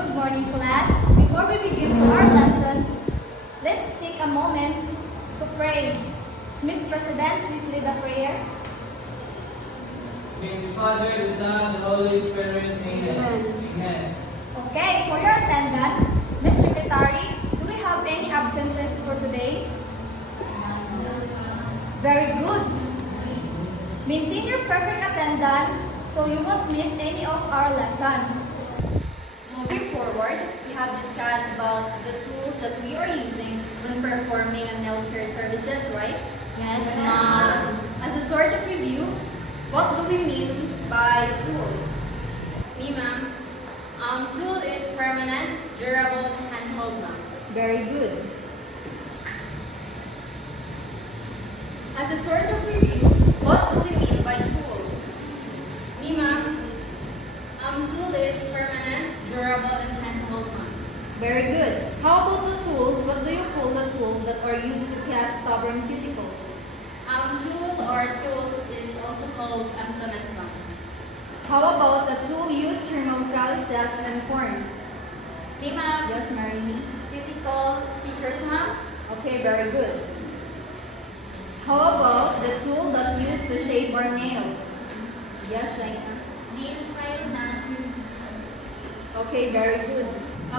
Good morning, class. Before we begin our lesson, let's take a moment to pray. Miss President, please lead the prayer. In the name of the Father, the Son, and the Holy Spirit. Amen. Amen. Okay, for your attendance, Miss Secretary, do we have any absences for today? Very good. Maintain your perfect attendance so you won't miss any of our lessons. Moving forward, we have discussed about the tools that we are using when performing a nail care services, right? Yes, ma'am. As a sort of review, what do we mean by tool? Me, ma'am. Tool is permanent, durable, handhold, ma'am. Very good. As a sort of review, what do we mean by tool? Me, ma'am. Tool is permanent, durable, and handhold, ma'am. Very good. How about the tools? What do you call the tools that are used to cut stubborn cuticles? Tool or tools is also called implement, ma'am. How about the tool used to remove calluses and corns? Me, ma'am. Yes, Marini. Cuticle scissors, ma'am. Okay, very good. How about the tool that used to shape our nails? Yes, Shaina. Nail file na. Okay, very good.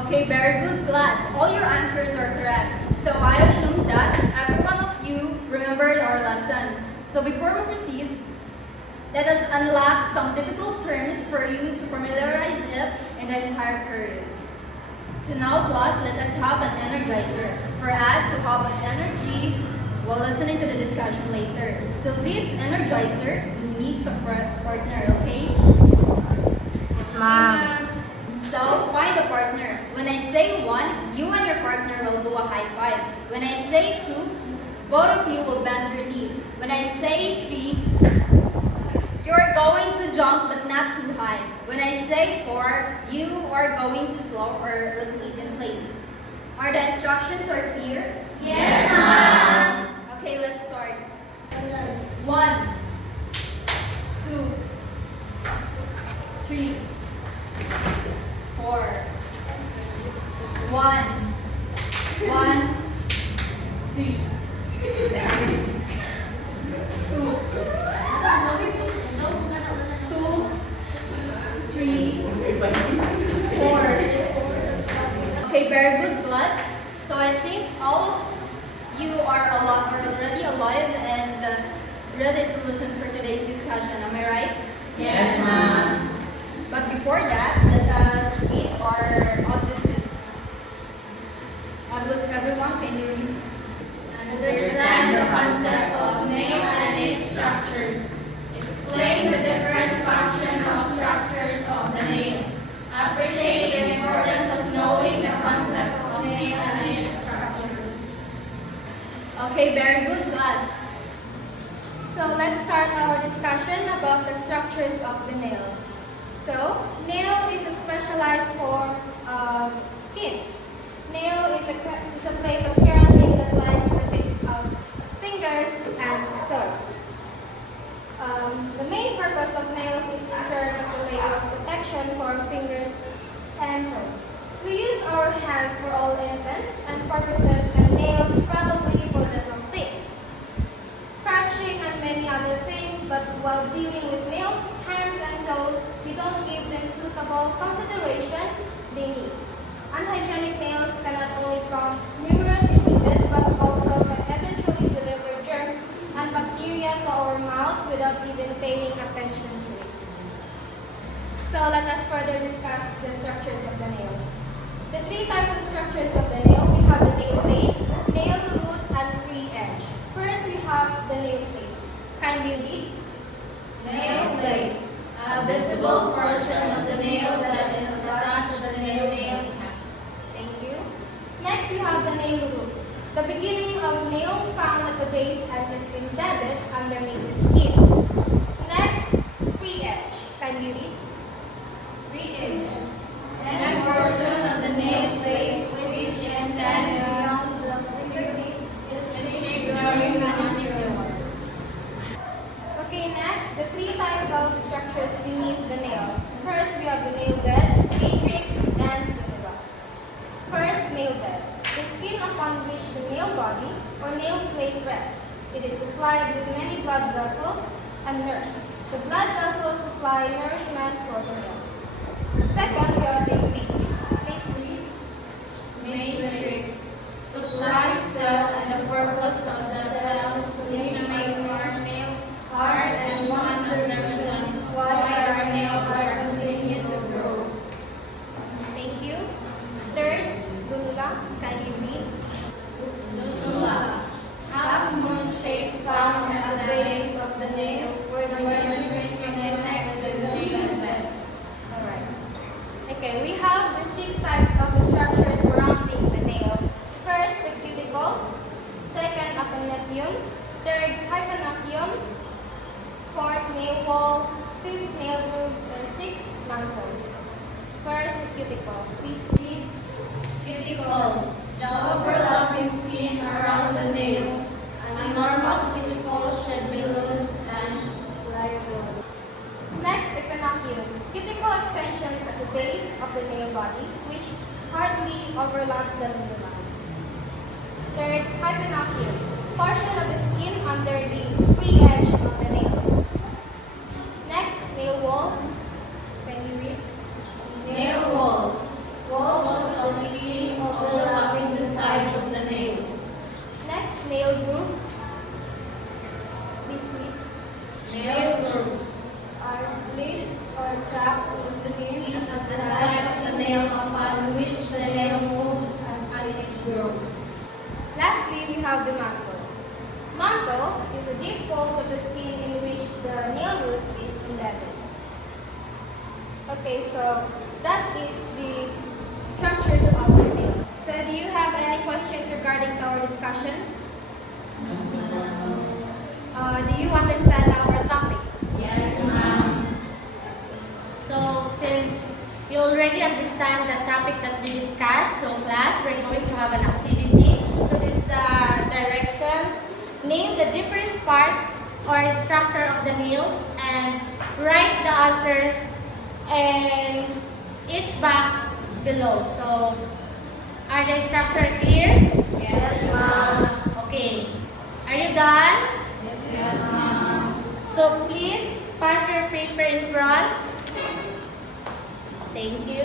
Okay, very good, class. All your answers are correct. So I assume that every one of you remembered our lesson. So before we proceed, let us unlock some difficult terms for you to familiarize it in the entire period. So now, class, let us have an energizer for us to have an energy while listening to the discussion later. So this energizer needs a partner, okay? Yes, ma'am. So find a partner. When I say one, you and your partner will do a high five. When I say two, both of you will bend your knees. When I say three, you're going to jump but not too high. When I say four, you are going to slow or rotate in place. Are the instructions are clear? Yes, ma'am. Okay, let's start. 1, 2, 3, 4. 1, 1, 3. 2, 2, 3, 4. Okay, very good, class. So I think all of you are already alive and ready to listen for today's discussion. Am I right? Yes, ma'am. But before that, let us read our objectives. Everyone, can you read? Understand the concept of nail and its structures. Explain the different function of structures of the nail. Appreciate the importance of knowing the concept of nail and its structures. Okay, very good, class. So let's start our discussion about the structures of the nail. So, nail is a specialized form of skin. Nail is a plate of keratin that lies in the tips of fingers and toes. The main purpose of nails is to serve as a layer of protection for fingers and toes. We use our hands for all intents and purposes, and nails probably for different things. Scratching and many other things, but while dealing with nails, hands and toes, we don't give them suitable consideration they need. Unhygienic nails can not only prompt numerous diseases, but also can eventually deliver germs and bacteria to our mouth without even paying attention to it. So let us further discuss the structures of the nail. The three types of structures of the nail, we have the nail blade, nail root, and free edge. First, we have the nail plate. Kindly read. Nail plate. A visible portion of the nail that is attached to the nail cap. Thank you. Next, we have the nail root. The beginning of nail found at the base and is embedded underneath the skin. Next, free edge. Kindly read. Free edge. That portion of the nail plate which extends beyond the fingertip is shaped during the manicure. Okay, next, the three types of structures beneath the nail. First, we have the nail bed, matrix, and supplied with many blood vessels and nerves. The blood vessels supply nourishment for the nail. Second, we have the matrix. Please read. Matrix supplies cell, and the purpose of the cells is to make our nails hard and one understand why our nails are continued to grow. Thank you. Third, Dunla. Can you read? Dudula, half moon shape found at the base of the nail where the matrix connects to the nail bed. Alright. Okay, we have the 6 types of the structures surrounding the nail. First, the cuticle. Second, aconium. Third, hypanachium. Fourth, nail wall. Fifth, nail grooves. And sixth, mantle. First, the cuticle. Please read. Cuticle, the overlapping skin around the nail. A normal cuticle should be loose and pliable. Next, echinochium. Cuticle extension at the base of the nail body, which hardly overlaps the lingual. Third, hypanachium. Portion of the skin under the free edge of the nail. Next, nail wall. Can you read? Nail wall, walls of the skin overlapping the sides of the nail. Next, nail grooves. Please read. Nail grooves Are slits or tracks in the skin at the side of the nail upon which the nail moves as it grows. Lastly, we have the mantle. Mantle is a deep fold of the skin in which the nail root is embedded. Okay, so that is the structures of the nail. So do you have any questions regarding our discussion? Do you understand our topic? Yes, ma'am. So since you already understand the topic that we discussed, so class, we're going to have an activity. So this is the directions. Name the different parts or structure of the nails and write the answers in each box below. So are the structure clear? Yes, ma'am. Okay. Are you done? Yes, ma'am. So please pass your paper in front. Thank you.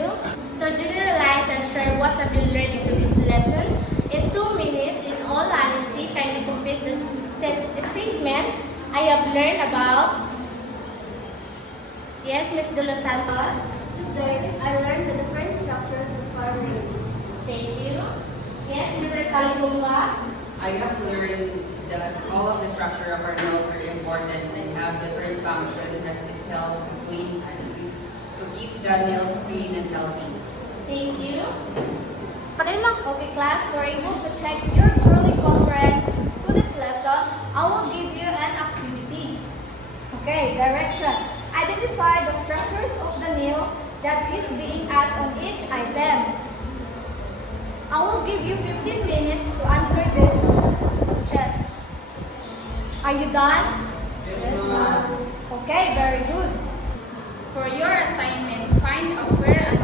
To generalize and share what have you learned into this lesson, in 2 minutes, in all honesty, kindly complete the statement I have learned about. Yes, Ms. De Los Santos. Today, I learned the different structures of our nails. Thank you. Yes, Mr. Salibunga. I have learned that all of the structure of our nails are important and have different functions as is help to clean and is to keep the nails clean and healthy. Thank you. Okay, class, we're able to check your truly conference to this lesson. I will give you an activity. Okay, direction. Identify the structures of the nail that is being asked on each item. I will give you 15 minutes to answer these questions. Are you done? Yes, ma'am. Okay, very good. For your assignment, find a fair